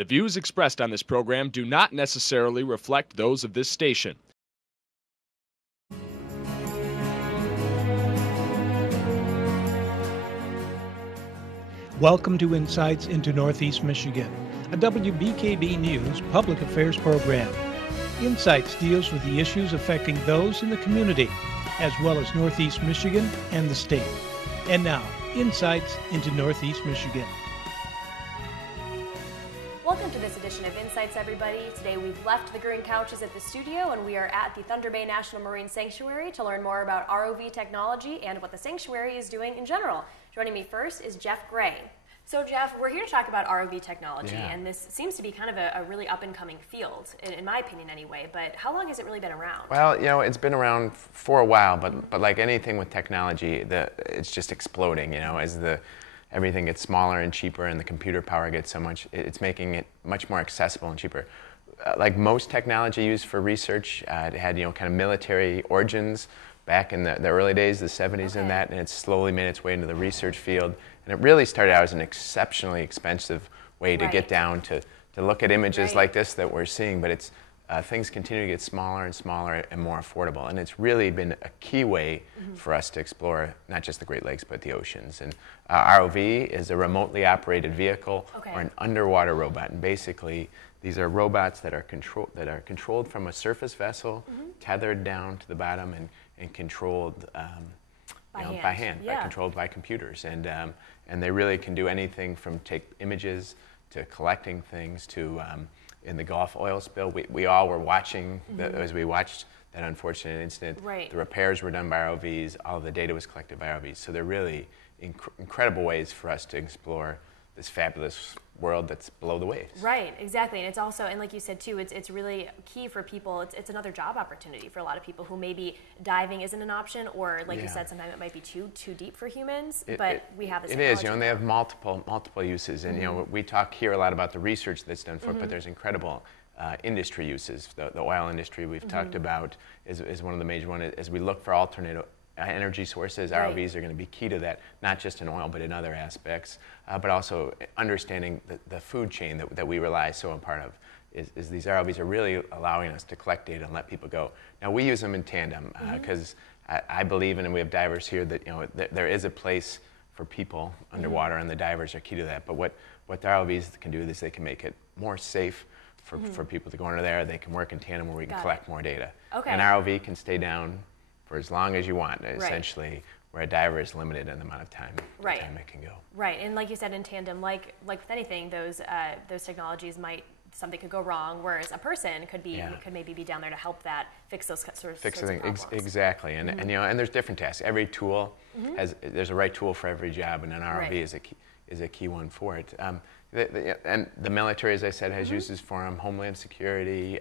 The views expressed on this program do not necessarily reflect those of this station. Welcome to Insights into Northeast Michigan, a WBKB News public affairs program. Insights deals with the issues affecting those in the community, as well as Northeast Michigan and the state. And now, Insights into Northeast Michigan. Welcome to this edition of Insights, everybody. Today we've left the green couches at the studio and we are at the Thunder Bay National Marine Sanctuary to learn more about ROV technology and what the sanctuary is doing in general. Joining me first is Jeff Gray. So Jeff, we're here to talk about ROV technology, and this seems to be kind of a really up-and-coming field, in my opinion anyway, but how long has it really been around? Well, you know, it's been around for a while, but like anything with technology, it's just exploding, you know, as everything gets smaller and cheaper and the computer power gets so much, it's making it much more accessible and cheaper. Like most technology used for research, it had, you know, kind of military origins back in the early days, the 70s and that, and it's slowly made its way into the research field. And it really started out as an exceptionally expensive way to get down to look at images like this that we're seeing, but it's things continue to get smaller and smaller and more affordable. And it's really been a key way for us to explore not just the Great Lakes, but the oceans. And ROV is a remotely operated vehicle or an underwater robot. And basically, these are robots that are controlled from a surface vessel, tethered down to the bottom and controlled by hand, controlled by computers. And they really can do anything from take images to collecting things to, in the Gulf oil spill, we all were watching, as we watched that unfortunate incident, the repairs were done by ROVs, all of the data was collected by ROVs. So they're really incredible ways for us to explore this fabulous world that's below the waves. Right, exactly. And it's also, and like you said too, it's really key for people. It's another job opportunity for a lot of people who maybe diving isn't an option, or like you said, sometimes it might be too deep for humans. But we have this. It is, you know, and they have multiple uses. And you know, we talk here a lot about the research that's done for it, but there's incredible industry uses. The oil industry we've talked about is one of the major ones. As we look for alternate energy sources, ROVs are going to be key to that, not just in oil, but in other aspects, but also understanding the food chain that we rely so on part of. Is these ROVs are really allowing us to collect data and let people go. Now we use them in tandem because I believe in, and we have divers here, that you know there is a place for people underwater, and the divers are key to that. But what the ROVs can do is they can make it more safe for people to go under there. They can work in tandem where we can collect more data. An ROV can stay down for as long as you want, essentially, where a diver is limited in the amount of time, it can go. Right, and like you said, in tandem, like with anything, those technologies something could go wrong, whereas a person could maybe be down there to help that fix those sorts of problems. Exactly, and you know, and there's different tasks. Every tool there's a right tool for every job, and an ROV is a key one for it. And the military, as I said, has uses for them: homeland security,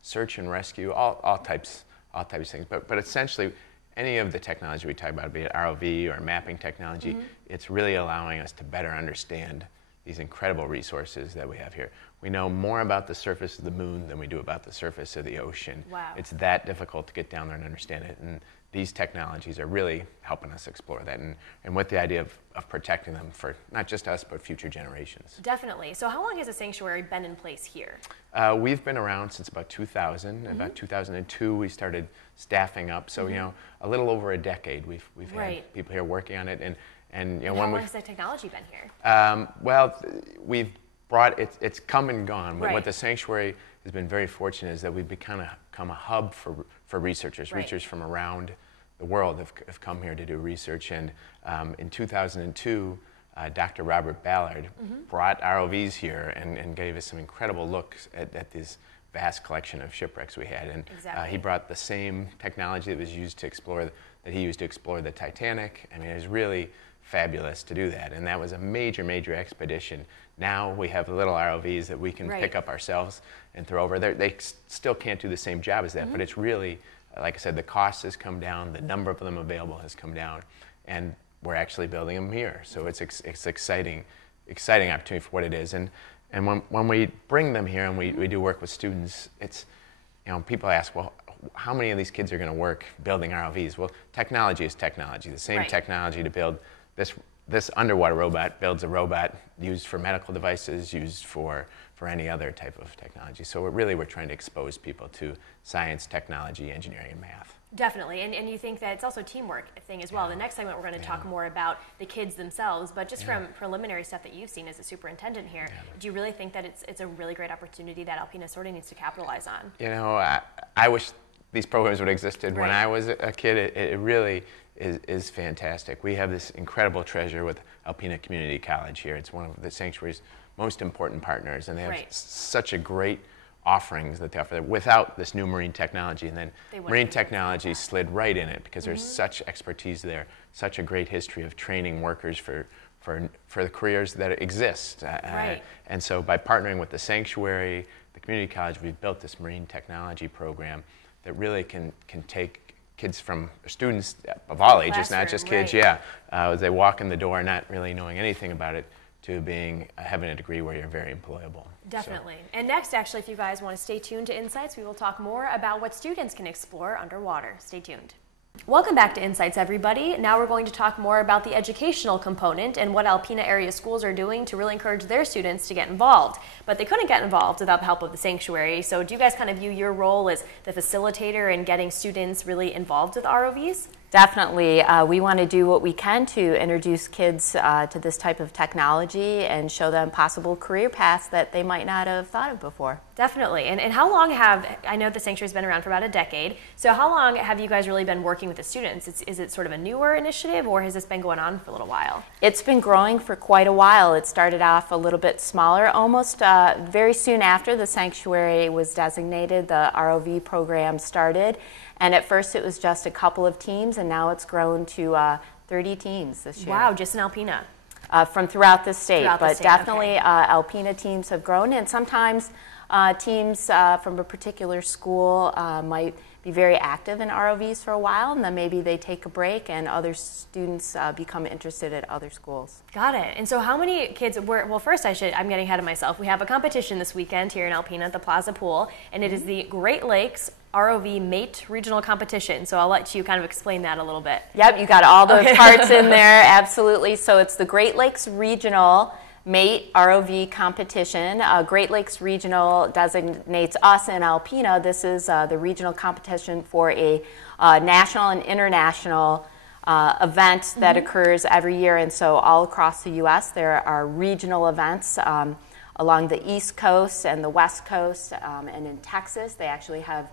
search and rescue, all types of things. But essentially, any of the technology we talk about, be it ROV or mapping technology, it's really allowing us to better understand these incredible resources that we have here. We know more about the surface of the moon than we do about the surface of the ocean. Wow. It's that difficult to get down there and understand it. And these technologies are really helping us explore that, and with the idea of protecting them for not just us, but future generations. Definitely. So how long has the sanctuary been in place here? We've been around since about 2000. About 2002, we started staffing up. So, you know, a little over a decade we've had people here working on it. And you know, how long has the technology been here? Well, we've brought it's come and gone. What the sanctuary has been very fortunate is that we've become a hub for researchers. Researchers from around the world have come here to do research. And in 2002, Dr. Robert Ballard brought ROVs here and gave us some incredible looks at this vast collection of shipwrecks we had. And he brought the same technology that was used to explore, that he used to explore the Titanic. I mean, it was really fabulous to do that. And that was a major expedition. Now we have little ROVs that we can pick up ourselves and throw over. They still can't do the same job as that, but it's really, like I said, the cost has come down, the number of them available has come down, and we're actually building them here. So it's exciting opportunity for what it is. And when we bring them here and we do work with students, it's, you know, people ask, well, how many of these kids are going to work building ROVs? Well, technology is technology. The same technology to build this underwater robot builds a robot used for medical devices, used for any other type of technology. So we're trying to expose people to science, technology, engineering, and math. Definitely, and you think that it's also a teamwork thing as well. The next segment we're going to talk more about the kids themselves, but just from preliminary stuff that you've seen as a superintendent here, do you really think that it's a really great opportunity that Alpena sort of needs to capitalize on? You know, I wish these programs would have existed when I was a kid. It really is fantastic. We have this incredible treasure with Alpena Community College here. It's one of the Sanctuary's most important partners, and they have such a great offerings that they offer without this new marine technology. And then marine technology slid right in it because there's such expertise there, such a great history of training workers for the careers that exist. And so by partnering with the Sanctuary, the community college, we've built this marine technology program that really can take kids from students of all ages, not just kids, as they walk in the door not really knowing anything about it, to having a degree where you're very employable. Definitely. And next, actually, if you guys want to stay tuned to Insights, we will talk more about what students can explore underwater. Stay tuned. Welcome back to Insights, everybody. Now we're going to talk more about the educational component and what Alpena area schools are doing to really encourage their students to get involved. But they couldn't get involved without the help of the Sanctuary. So do you guys kind of view your role as the facilitator in getting students really involved with ROVs? Definitely. We want to do what we can to introduce kids to this type of technology and show them possible career paths that they might not have thought of before. Definitely. And how long I know the Sanctuary's been around for about a decade, so how long have you guys really been working with the students? Is it sort of a newer initiative, or has this been going on for a little while? It's been growing for quite a while. It started off a little bit smaller. Almost very soon after the Sanctuary was designated, the ROV program started. And at first it was just a couple of teams, and now it's grown to 30 teams this year. Wow, just in Alpena? From throughout the state. Definitely Alpena teams have grown, and sometimes teams from a particular school might be very active in ROVs for a while, and then maybe they take a break and other students become interested at other schools. Got it. And so how many kids well, first I'm getting ahead of myself. We have a competition this weekend here in Alpena at the Plaza Pool, and it is the Great Lakes ROV Mate Regional Competition. So I'll let you kind of explain that a little bit. Yep, you got all those parts in there, absolutely. So it's the Great Lakes Regional Mate ROV competition. Great Lakes Regional designates us in Alpena. This is the regional competition for a national and international event that occurs every year. And so all across the U.S. there are regional events along the East Coast and the West Coast. And in Texas they actually have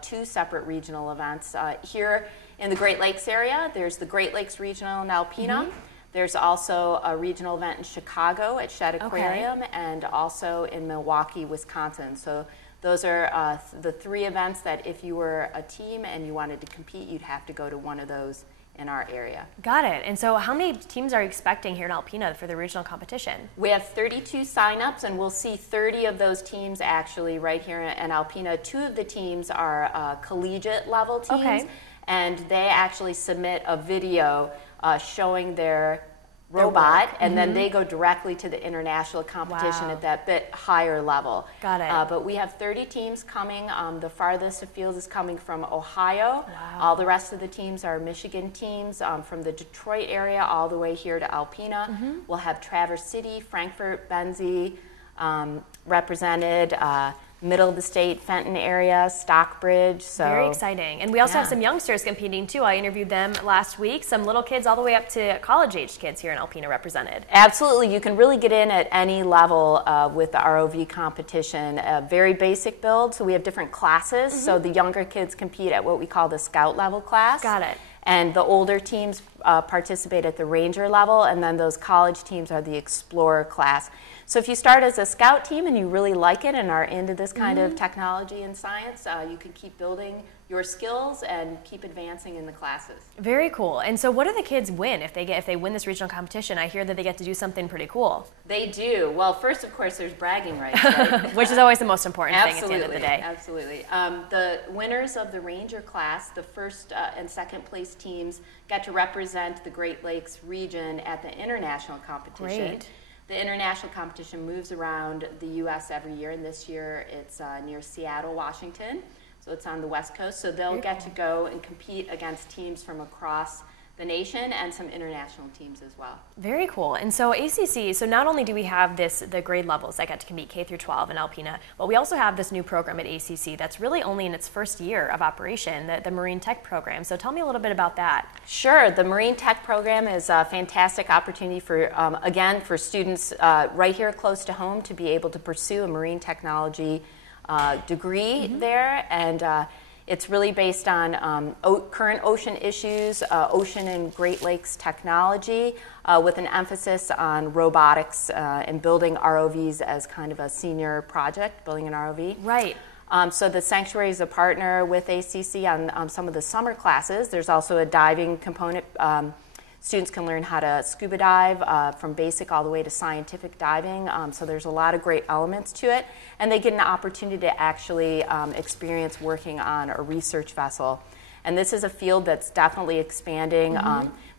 two separate regional events. Here in the Great Lakes area, there's the Great Lakes Regional in Alpena. There's also a regional event in Chicago at Shedd Aquarium, and also in Milwaukee, Wisconsin. So those are the three events that if you were a team and you wanted to compete, you'd have to go to one of those in our area. Got it. And so how many teams are you expecting here in Alpena for the regional competition? We have 32 signups, and we'll see 30 of those teams actually right here in Alpena. Two of the teams are collegiate level teams, and they actually submit a video showing their robot, and then they go directly to the international competition at that bit higher level. Got it. But we have 30 teams coming. The farthest afield is coming from Ohio. All the rest of the teams are Michigan teams from the Detroit area all the way here to Alpena. We'll have Traverse City, Frankfort, Benzie represented, middle of the state, Fenton area, Stockbridge. So very exciting. And we also have some youngsters competing too. I interviewed them last week. Some little kids all the way up to college-aged kids here in Alpena represented. Absolutely. You can really get in at any level with the ROV competition. A very basic build, so we have different classes. So the younger kids compete at what we call the scout level class. Got it. And the older teams participate at the ranger level, and then those college teams are the explorer class. So if you start as a scout team and you really like it and are into this kind of technology and science, you can keep building your skills and keep advancing in the classes. Very cool. And so what do the kids win if they win this regional competition? I hear that they get to do something pretty cool. They do. Well, first, of course, there's bragging rights, right? Which is always the most important thing at the end of the day. Absolutely. The winners of the Ranger class, the first and second place teams, get to represent the Great Lakes region at the international competition. Great. The international competition moves around the U.S. every year, and this year it's near Seattle, Washington. So it's on the West Coast. So they'll get to go and compete against teams from across the nation and some international teams as well. Very cool. And so ACC, so not only do we have the grade levels that get to compete K through 12 in Alpena, but we also have this new program at ACC that's really only in its first year of operation, the Marine Tech program. So tell me a little bit about that. Sure. The Marine Tech program is a fantastic opportunity for, again, for students right here close to home to be able to pursue a marine technology degree there. And it's really based on current ocean issues, ocean and Great Lakes technology, with an emphasis on robotics and building ROVs as kind of a senior project, building an ROV. Right. So the Sanctuary is a partner with ACC on some of the summer classes. There's also a diving component. Students can learn how to scuba dive from basic all the way to scientific diving. So there's a lot of great elements to it. And they get an opportunity to actually experience working on a research vessel. And this is a field that's definitely expanding.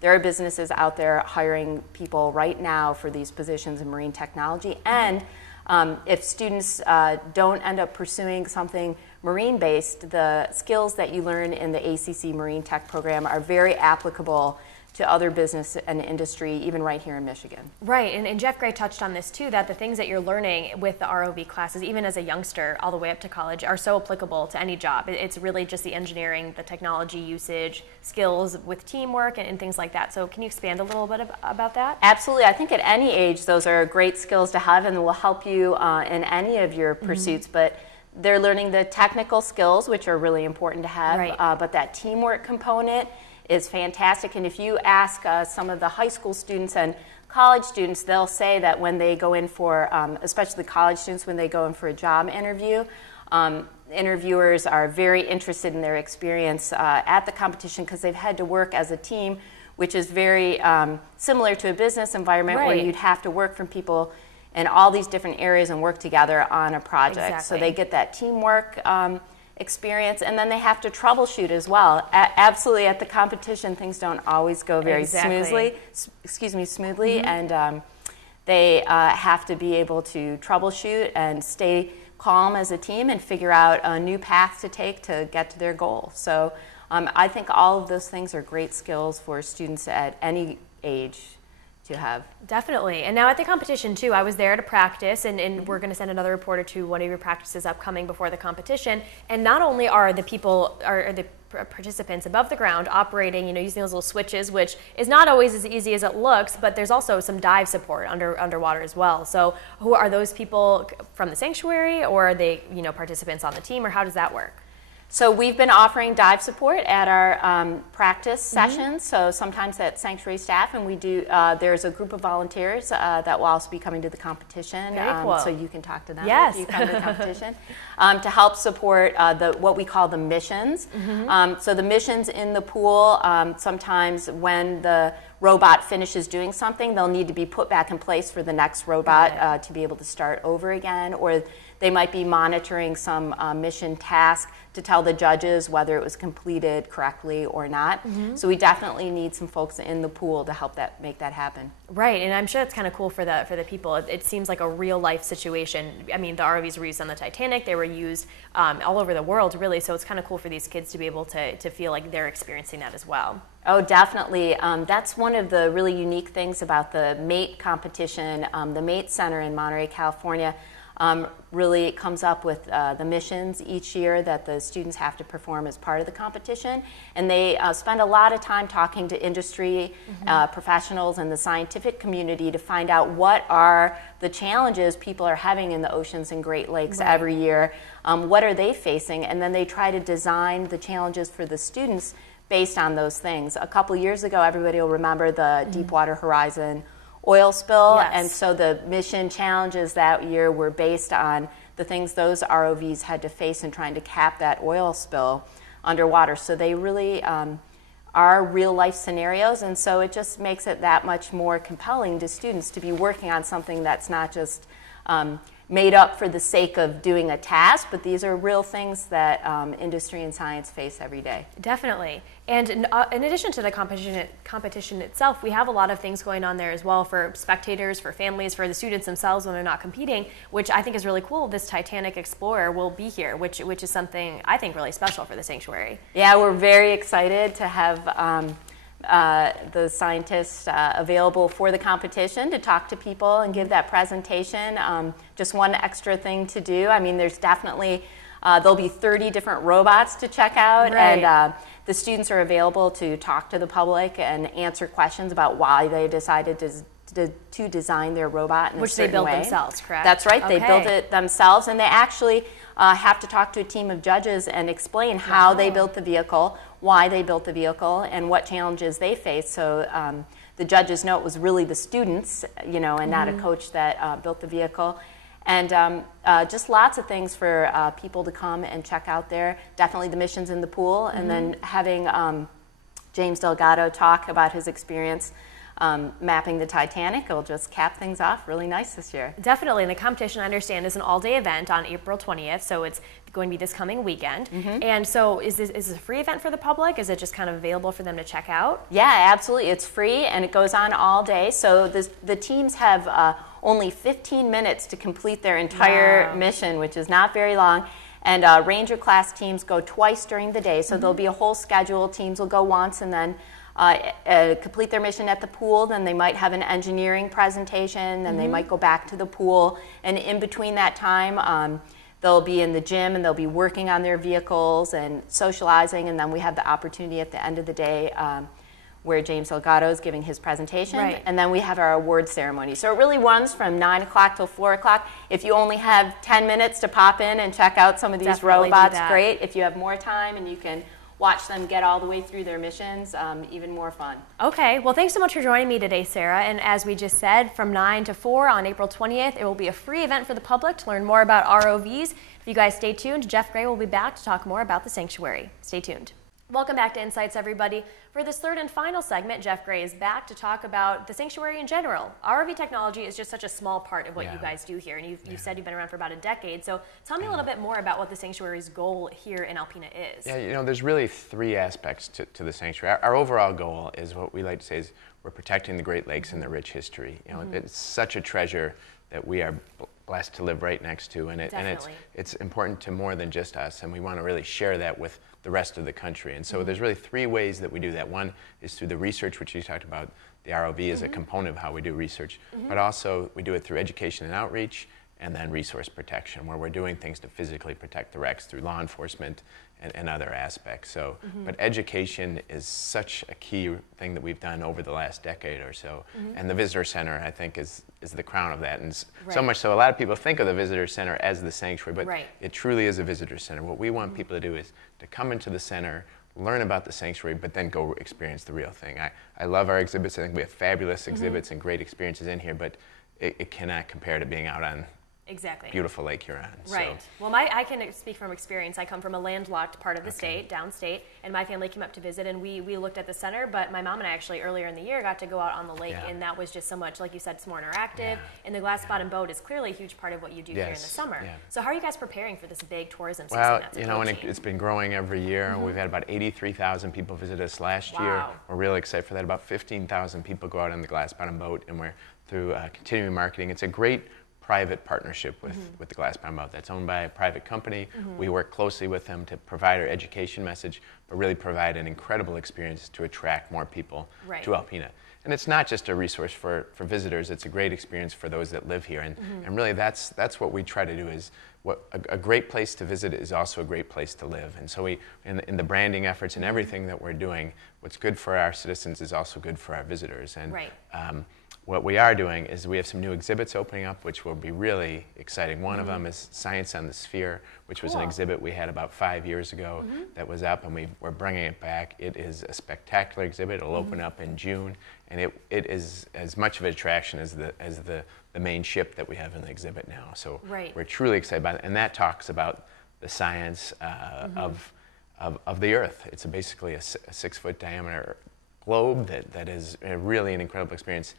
There are businesses out there hiring people right now for these positions in marine technology. And if students don't end up pursuing something marine-based, the skills that you learn in the ACC Marine Tech program are very applicable to other business and industry, even right here in Michigan. Right, and Jeff Gray touched on this too, that the things that you're learning with the ROV classes, even as a youngster all the way up to college, are so applicable to any job. It's really just the engineering, the technology usage, skills with teamwork and things like that. So can you expand a little bit about that? Absolutely. I think at any age, those are great skills to have and will help you in any of your pursuits. But they're learning the technical skills, which are really important to have, right. But that teamwork component is fantastic. And if you ask some of the high school students and college students, they'll say that when they go in for, especially college students, when they go in for a job interview, interviewers are very interested in their experience at the competition because they've had to work as a team, which is very similar to a business environment right. where you'd have to work from people in all these different areas and work together on a project. Exactly. So they get that teamwork experience, and then they have to troubleshoot as well. Absolutely, at the competition, things don't always go very smoothly. And they have to be able to troubleshoot and stay calm as a team and figure out a new path to take to get to their goal. So I think all of those things are great skills for students at any age to have. Definitely. And now at the competition too, I was there to practice, and we're going to send another reporter to one of your practices upcoming before the competition. And not only are the participants above the ground operating, using those little switches, which is not always as easy as it looks, but there's also some dive support underwater as well. So who are those people from the sanctuary, or are they, participants on the team, or how does that work? So we've been offering dive support at our practice sessions. So sometimes that's sanctuary staff, and we do. There's a group of volunteers that will also be coming to the competition. Very cool. So you can talk to them yes. if you come to the competition to help support what we call the missions. So the missions in the pool. Sometimes when the robot finishes doing something, they'll need to be put back in place for the next robot to be able to start over again, or they might be monitoring some mission task to tell the judges whether it was completed correctly or not. So we definitely need some folks in the pool to help make that happen. Right, and I'm sure it's kind of cool for the people. It seems like a real life situation. I mean, the ROVs were used on the Titanic. They were used all over the world, really. So it's kind of cool for these kids to be able to feel like they're experiencing that as well. Oh, definitely. That's one of the really unique things about the MATE competition. The MATE Center in Monterey, California, really comes up with the missions each year that the students have to perform as part of the competition. And they spend a lot of time talking to industry professionals and the scientific community to find out what are the challenges people are having in the oceans and Great Lakes every year. What are they facing? And then they try to design the challenges for the students based on those things. A couple years ago, everybody will remember the Deepwater Horizon oil spill, and so the mission challenges that year were based on the things those ROVs had to face in trying to cap that oil spill underwater. So they really are real life scenarios, and so it just makes it that much more compelling to students to be working on something that's not just made up for the sake of doing a task, but these are real things that industry and science face every day. Definitely. And in addition to the competition itself, we have a lot of things going on there as well for spectators, for families, for the students themselves when they're not competing, which I think is really cool. This Titanic Explorer will be here, which is something I think really special for the sanctuary. Yeah, we're very excited to have the scientists available for the competition to talk to people and give that presentation. Just one extra thing to do. I mean, there's definitely, there'll be 30 different robots to check out. Right. And the students are available to talk to the public and answer questions about why they decided to design their robot in a Which they certain built way. themselves, correct? That's right. They Okay. built it themselves, and they actually have to talk to a team of judges and explain how they built the vehicle, why they built the vehicle, and what challenges they faced. So the judges know it was really the students, you know, and not a coach that built the vehicle. And just lots of things for people to come and check out there. Definitely the missions in the pool, and then having James Delgado talk about his experience mapping the Titanic will just cap things off really nice this year. Definitely, and the competition, I understand, is an all-day event on April 20th, so it's going to be this coming weekend. And so is this a free event for the public? Is it just kind of available for them to check out? Yeah, absolutely. It's free, and it goes on all day. So the teams have only 15 minutes to complete their entire mission, which is not very long. And Ranger class teams go twice during the day, so there'll be a whole schedule. Teams will go once and then complete their mission at the pool. Then they might have an engineering presentation, then they might go back to the pool. And in between that time, they'll be in the gym and they'll be working on their vehicles and socializing. And then we have the opportunity at the end of the day where James Delgado is giving his presentation. Right. And then we have our award ceremony. So it really runs from 9 o'clock till 4 o'clock. If you only have 10 minutes to pop in and check out some of these Definitely do robots, that. great. If you have more time and you can watch them get all the way through their missions, even more fun. Okay, well, thanks so much for joining me today, Sarah. And as we just said, from 9 to 4 on April 20th, it will be a free event for the public to learn more about ROVs. If you guys stay tuned, Jeff Gray will be back to talk more about the sanctuary. Stay tuned. Welcome back to Insights, everybody. For this third and final segment, Jeff Gray is back to talk about the sanctuary in general. ROV technology is just such a small part of what you guys do here, and you've said you've been around for about a decade. So tell me a little bit more about what the sanctuary's goal here in Alpena is. Yeah, you know, there's really three aspects to the sanctuary. Our overall goal is what we like to say is we're protecting the Great Lakes and their rich history. You know, it's such a treasure that we are blessed to live right next to, and it's important to more than just us, and we want to really share that with the rest of the country. And so there's really three ways that we do that. One is through the research, which you talked about. The ROV is a component of how we do research, but also we do it through education and outreach, and then resource protection, where we're doing things to physically protect the wrecks through law enforcement and other aspects. So, but education is such a key thing that we've done over the last decade or so. And the Visitor Center, I think, is the crown of that. And so much so, a lot of people think of the Visitor Center as the sanctuary, but it truly is a Visitor Center. What we want people to do is to come into the center, learn about the sanctuary, but then go experience the real thing. I love our exhibits. I think we have fabulous exhibits and great experiences in here, but it cannot compare to being out on beautiful Lake Huron. Right. So. Well, I can speak from experience. I come from a landlocked part of the state, downstate, and my family came up to visit, and we looked at the center, but my mom and I actually earlier in the year got to go out on the lake, and that was just so much, like you said, it's more interactive, and the glass bottom boat is clearly a huge part of what you do here in the summer. So how are you guys preparing for this big tourism season that's approaching? Well, you know, and it's been growing every year. We've had about 83,000 people visit us last year. We're really excited for that. About 15,000 people go out on the glass bottom boat, and we're through continuing marketing. It's a great private partnership with the Glass Bottom Boat. That's owned by a private company. We work closely with them to provide our education message, but really provide an incredible experience to attract more people to Alpena. And it's not just a resource for visitors, it's a great experience for those that live here. And really that's what we try to do is a great place to visit is also a great place to live. And so we, in the branding efforts and everything that we're doing, what's good for our citizens is also good for our visitors. And what we are doing is we have some new exhibits opening up, which will be really exciting. One of them is Science on the Sphere, which was an exhibit we had about 5 years ago that was up, and we're bringing it back. It is a spectacular exhibit. It'll open up in June, and it is as much of an attraction as the main ship that we have in the exhibit now. So we're truly excited about it, and that talks about the science of the Earth. It's basically a 6-foot diameter globe that is really an incredible experience.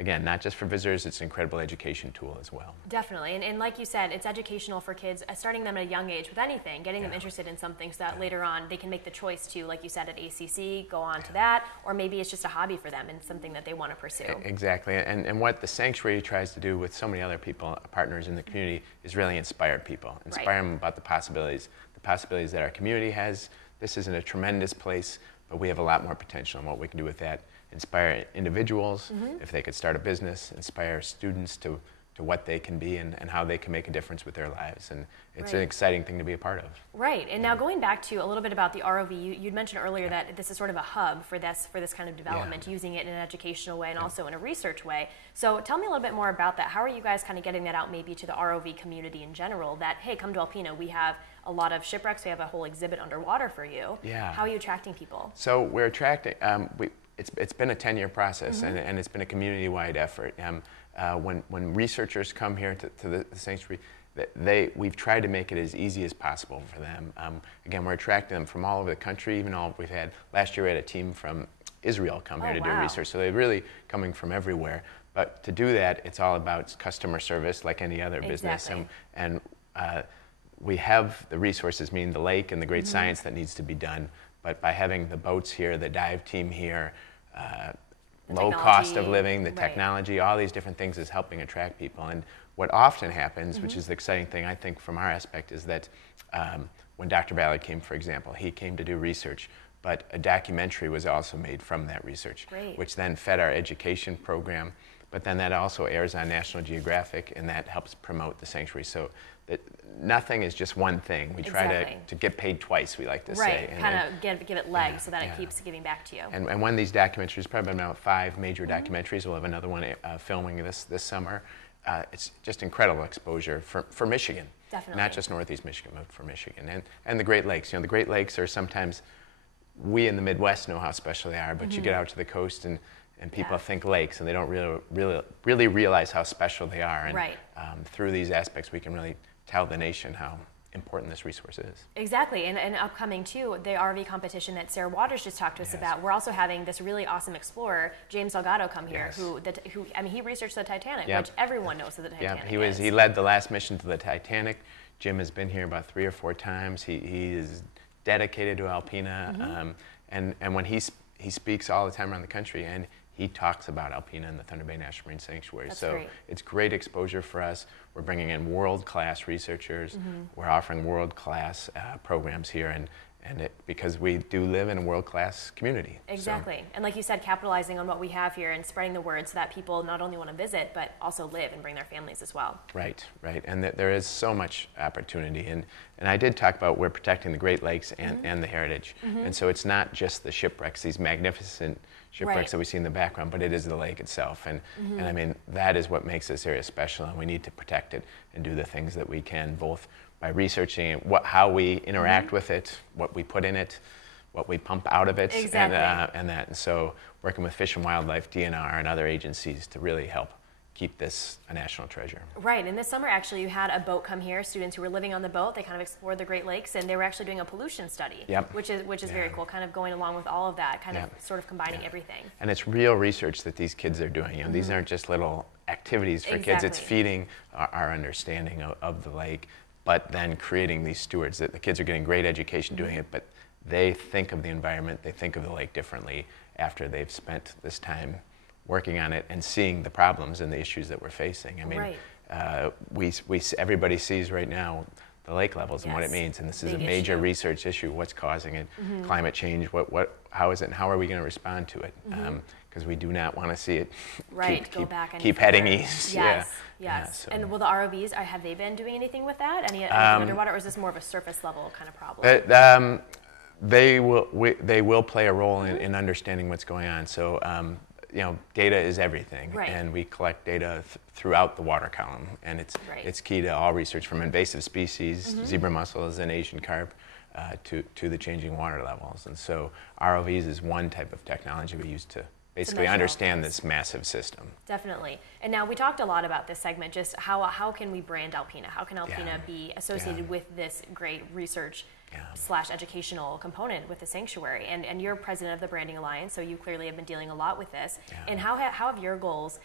Again, not just for visitors, it's an incredible education tool as well. Definitely, and like you said, it's educational for kids, starting them at a young age with anything, getting them interested in something so that later on they can make the choice to, like you said, at ACC, go on to that, or maybe it's just a hobby for them and something that they want to pursue. Exactly, and what the sanctuary tries to do with so many other people, partners in the community, is really inspire people, inspire them about the possibilities that our community has. This isn't a tremendous place, but we have a lot more potential in what we can do with that. Inspire individuals, if they could start a business, inspire students to what they can be and how they can make a difference with their lives. And it's an exciting thing to be a part of. Right. And now going back to a little bit about the ROV, you'd mentioned earlier that this is sort of a hub for this kind of development, using it in an educational way and also in a research way. So tell me a little bit more about that. How are you guys kind of getting that out maybe to the ROV community in general, that, hey, come to Alpena, we have a lot of shipwrecks, we have a whole exhibit underwater for you. Yeah. How are you attracting people? So we're attracting, it's been a 10-year process, and it's been a community-wide effort. When researchers come here to the sanctuary, we've tried to make it as easy as possible for them. Again, we're attracting them from all over the country. Even we've had last year we had a team from Israel come here to do research, so they're really coming from everywhere. But to do that, it's all about customer service, like any other business, and we have the resources, meaning the lake and the great science that needs to be done. But by having the boats here, the dive team here, low cost of living, the technology, all these different things is helping attract people. And what often happens, which is the exciting thing I think from our aspect, is that when Dr. Ballard came, for example, he came to do research, but a documentary was also made from that research, which then fed our education program. But then that also airs on National Geographic, and that helps promote the sanctuary. So that nothing is just one thing. We try to get paid twice, we like to say. Right, kind of give it legs so that it keeps giving back to you. And when these documentaries, probably about 5 major documentaries, we'll have another one filming this summer. It's just incredible exposure for Michigan. Definitely. Not just Northeast Michigan, but for Michigan. And the Great Lakes. You know, the Great Lakes are sometimes, we in the Midwest know how special they are, but you get out to the coast and people think lakes, and they don't really realize how special they are. And through these aspects, we can really tell the nation how important this resource is. Exactly, and upcoming too, the RV competition that Sarah Waters just talked to us about. We're also having this really awesome explorer, James Delgado, come here, who I mean, he researched the Titanic, which everyone knows who the Titanic is. He led the last mission to the Titanic. Jim has been here about 3 or 4 times. He is dedicated to Alpena, and when he speaks all the time around the country, and he talks about Alpena and the Thunder Bay National Marine Sanctuary. So it's great exposure for us. We're bringing in world-class researchers. We're offering world-class programs here, and because we do live in a world-class community. Exactly. And like you said, capitalizing on what we have here and spreading the word so that people not only want to visit, but also live and bring their families as well. Right. And there is so much opportunity. And I did talk about we're protecting the Great Lakes and the heritage. And so it's not just the shipwrecks, these magnificent shipwrecks that we see in the background, but it is the lake itself. And I mean, that is what makes this area special, and we need to protect it and do the things that we can, both by researching how we interact with it, what we put in it, what we pump out of it, and that. And so working with Fish and Wildlife, DNR, and other agencies to really help keep this a national treasure. Right, and this summer actually you had a boat come here, students who were living on the boat, they kind of explored the Great Lakes, and they were actually doing a pollution study, which is very cool, kind of going along with all of that, kind of sort of combining everything. And it's real research that these kids are doing. You know, these aren't just little activities for kids, it's feeding our understanding of the lake, but then creating these stewards. That the kids are getting great education doing it, but they think of the environment, they think of the lake differently after they've spent this time working on it and seeing the problems and the issues that we're facing. I mean, everybody sees right now the lake levels and what it means, and this is a major research issue. What's causing it? Climate change. How is it? And how are we going to respond to it? Because we do not want to see it keep heading east. Yes. So. And will the ROVs, have they been doing anything with that? Anything underwater, or is this more of a surface level kind of problem? They will play a role in understanding what's going on. So. You know, data is everything, and we collect data throughout the water column, and it's key to all research, from invasive species, zebra mussels and Asian carp, to the changing water levels. And so ROVs is one type of technology we use to basically understand this massive system. Definitely. And now we talked a lot about this segment, just how can we brand Alpena? How can Alpena be associated with this great research / educational component with the sanctuary? And you're president of the Branding Alliance, so you clearly have been dealing a lot with this. And how have your goals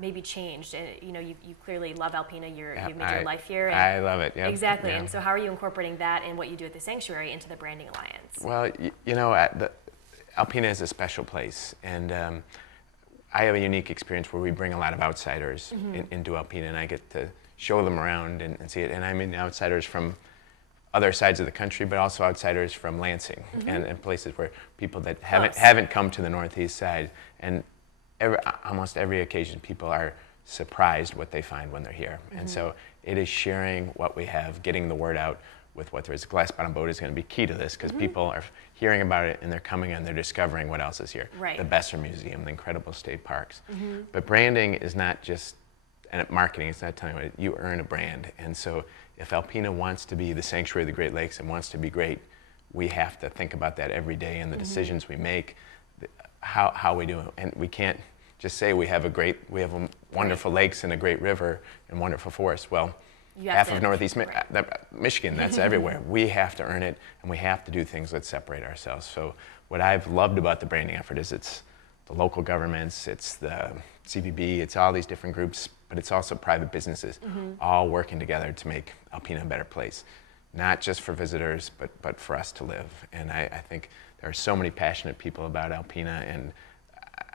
maybe changed? You know, you clearly love Alpena. You've made your life here. And I love it. Yep. Exactly. And so how are you incorporating that and what you do at the sanctuary into the Branding Alliance? Well, you know, Alpena is a special place, and I have a unique experience where we bring a lot of outsiders into Alpena, and I get to show them around and see it. And I mean outsiders from other sides of the country, but also outsiders from Lansing and places where people that haven't come to the Northeast side. And almost every occasion, people are surprised what they find when they're here. And so it is sharing what we have, getting the word out with what there is. Glass Bottom Boat is going to be key to this, because people are hearing about it and they're coming and they're discovering what else is here. Right. The Besser Museum, the incredible state parks. But branding is not just marketing, it's not telling you earn a brand. And so if Alpena wants to be the sanctuary of the Great Lakes and wants to be great, we have to think about that every day in the decisions we make, how we do it. And we can't just say we have wonderful lakes and a great river and wonderful forests. Well, half of Northeast Michigan, that's everywhere. We have to earn it, and we have to do things that separate ourselves. So what I've loved about the branding effort is it's the local governments, it's the CVB, it's all these different groups, but it's also private businesses all working together to make Alpena a better place. Not just for visitors, but for us to live. And I think there are so many passionate people about Alpena, and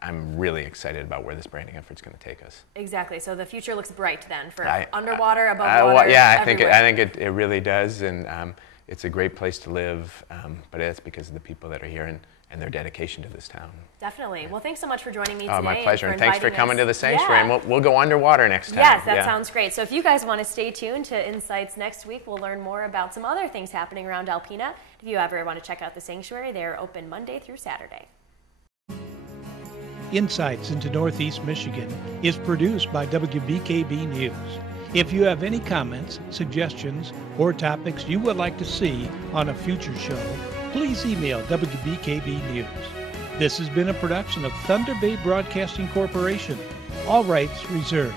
I'm really excited about where this branding effort is going to take us. Exactly. So the future looks bright then for underwater, above water. Yeah, I everywhere. think it really does, and it's a great place to live. But it's because of the people that are here and their dedication to this town. Definitely. Well, thanks so much for joining me today. Oh, my pleasure, and thanks for coming to the sanctuary. Yeah. And we'll go underwater next time. Yes, that sounds great. So if you guys want to stay tuned to Insights next week, we'll learn more about some other things happening around Alpena. If you ever want to check out the sanctuary, they're open Monday through Saturday. Insights into Northeast Michigan is produced by WBKB News. If you have any comments, suggestions, or topics you would like to see on a future show, please email WBKB News. This has been a production of Thunder Bay Broadcasting Corporation. All rights reserved.